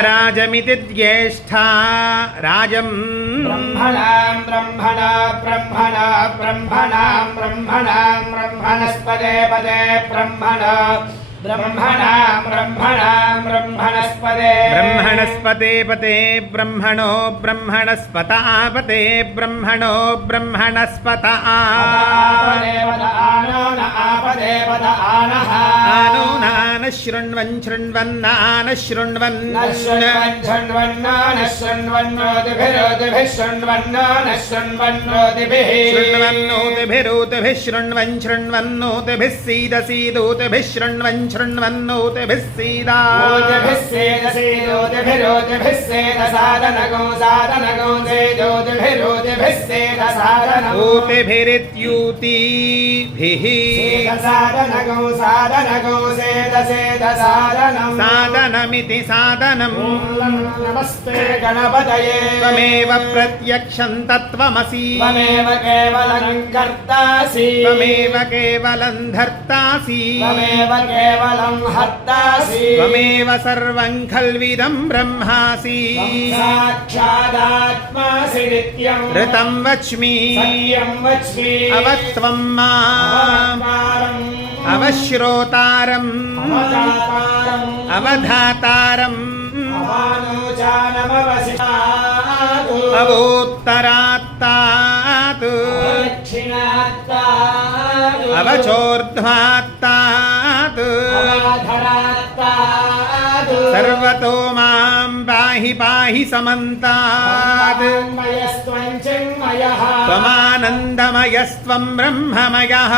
राजमिति ज्येष्ठा राजं ब्रह्मणां ब्रह्मणस्पते पदे ब्रह्मणस्पते पते ब्रह्मणो ब्रह्मणस्पतापते ब्रह्मणो ब्रह्मणस्पता आनो नान शृण्वन् शृण्वन्नान शृण्वन् शृण्वन्नोतिभिः शृण्वन् शृण्वन्नोतिभिः सीदसीदोतिभिः शृण्वन् शृण्वन्नोतिभिः सीदा ऊतिभिरित्यूतिभिः साधनमिति साधनम् नमस्ते गणपतये त्वमेव प्रत्यक्षं तत्त्वमसि त्वमेव केवलं कर्तासि त्वमेव केवलं धर्तासि त्वमेव केवलं हर्तासि त्वमेव सर्वं खल्विदं ब्रह्मासि साक्षादात्मासि नित्यं ऋतं वच्मि सत्यं वच्मि अवत्वं माम् अवश्रोतारम् अवधातारम् अवोत्तरात्तात् अवचोर्ध्वात्तात् सर्वतो मां पाहि पाहि समन्तात् त्वमानन्दमयस्त्वं ब्रह्ममयः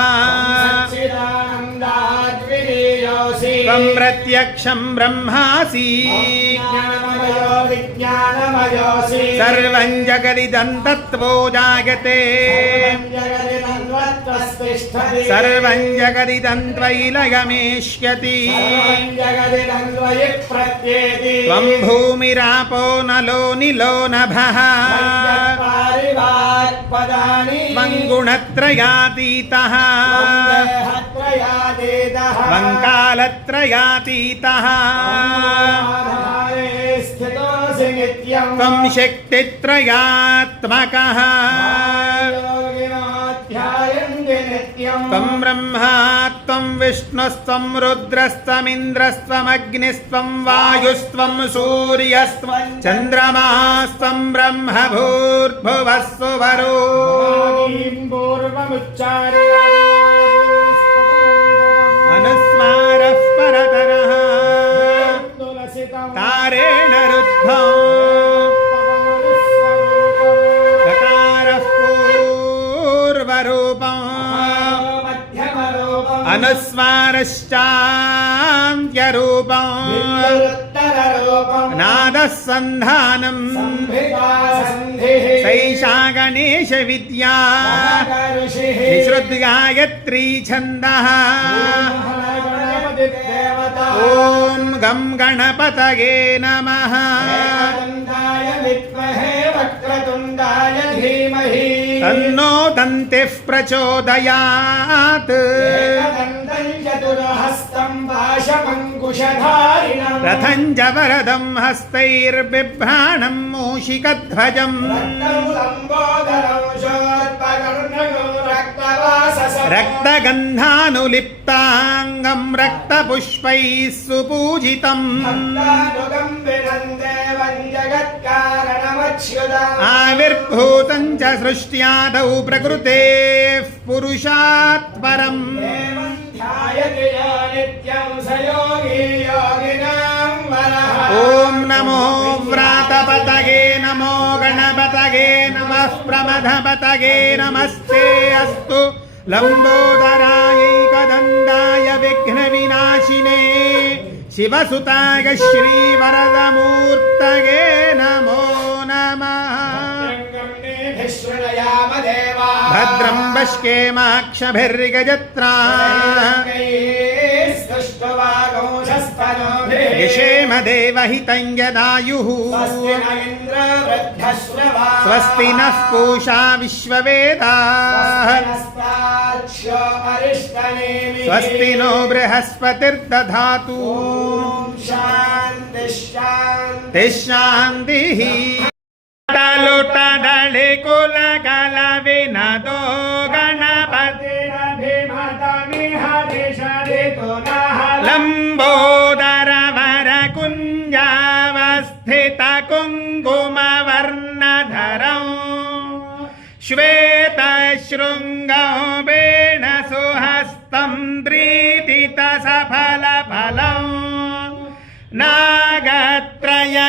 त्वं प्रत्यक्षं ब्रह्मासि सर्वं जगदिदं तत्त्वो जायते सर्वं जगदिदं त्वयि लयमेष्यति त्वं भूमिरापो नलो निलो नभः त्वं गुणत्रयातीतः त्वं कालत्रयातीतः त्वं शक्तित्रयात्मकः त्वं ब्रह्मा त्वं विष्णुस्त्वं रुद्रस्त्वमिन्द्रस्त्वमग्निस्त्वं वायुस्त्वं सूर्यस्त्वं चन्द्रमास्त्वं ब्रह्म भूर्भुवः सुवरो अनुस्मारः परतरः तारेण रुद्धौ गकारः पूर्वरूपम् अनुस्वारश्चान्त्यरूपम् नादः सन्धानम् सैषा गणेशविद्या विश्रुद्गायत्री छन्दः ॐ गं गणपतये नमः तन्नो दन्तिः प्रचोदयात् रथं च वरदं हस्तैर्बिभ्राणं मूषिकध्वजम् रक्तगन्धानुलिप्ताङ्गं रक्तपुष्पैः सुपूजितम् आविर्भूतं च सृष्ट्यादौ प्रकृतेः पुरुषात् परम् ॐ नमो व्रातपतये नमो गणपतये नमः प्रमथपतये नमस्ते अस्तु लम्बोदरायैकदण्डाय विघ्नविनाशिने शिवसुताय श्रीवरदमूर्तये नमो नमः भद्रं पश्येमाक्षभिर्गजत्राः यशेम देवहितं यदायुः स्वस्ति नः पूषा विश्ववेदाः स्वस्ति नो बृहस्पतिर्दधातु। शान्ति शान्ति। शान्तिः लुटदळि कुलकल विनदो लम्बोदर वर कुञ्जावस्थित कुङ्कुमवर्णधरौ श्वेत शृङ्गौ वेण सुहस्तं द्रीतित सफल फलौ नागत्रययुत